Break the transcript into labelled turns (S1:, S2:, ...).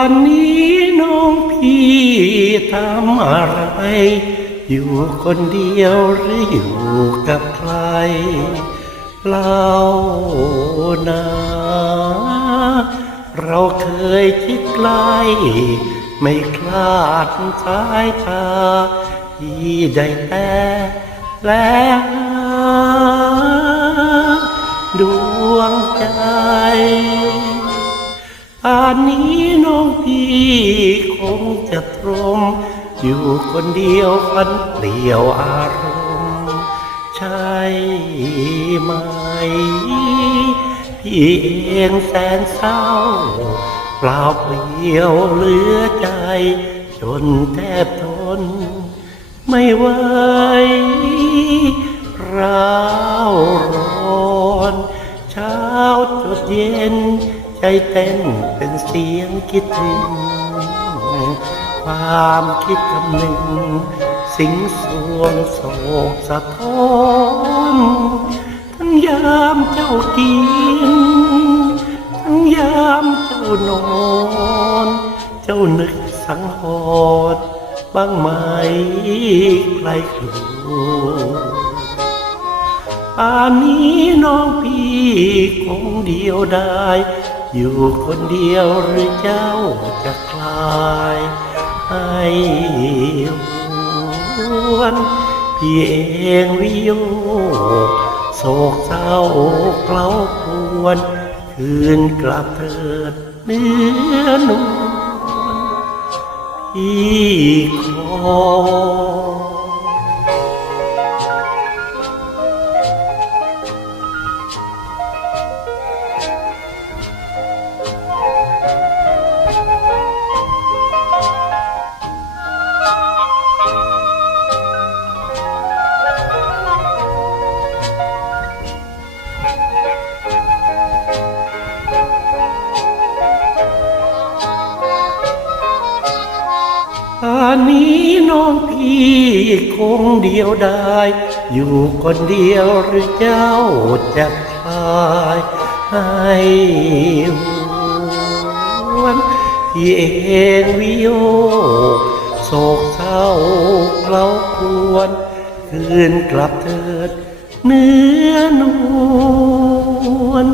S1: านนี้น้องพี่ทำอะไร อยู่คนเดียวหรืออยู่กับใครเล่านาเราเคยคิดไกลไม่คลาดสายตาที่ได้แต่แล้วดวงใจ ป่านนี้น้องพี่คงจะตรม อยู่คนเดียวฟันเปลี่ยวอารมณ์ ใช่ไหม พี่เองแสนเศร้า เปล่าเปลี่ยวเหลือใจ จนแทบทน ไม่ไหวร้าวร้อน เช้าจดเย็น ใจเต้นเป็นเสียงคิดถึง ความคิดคำหนึ่ง สิงสวงโศกสะท้อนทั้งยามเจ้ากิน ทั้งยามเจ้านอน เจ้านึกสังหรณ์บ้างไหมใครครูป่านนี้น้องพี่คงเดียวได้ อยู่คนเดียวหรือเจ้าจะคลายให้วนพี่เองวิโยกโศกเศร้าเกลาควนคืนกลับเถิดเนื้อนวลพี่ขอ อันนี้น้องพี่คงเดียวได้อยู่คนเดียวหรือเจ้าจะคลายให้หวนพี่เองวิโยโศกเศร้าเคล้าควร คืนกลับเถิดเนื้อนวล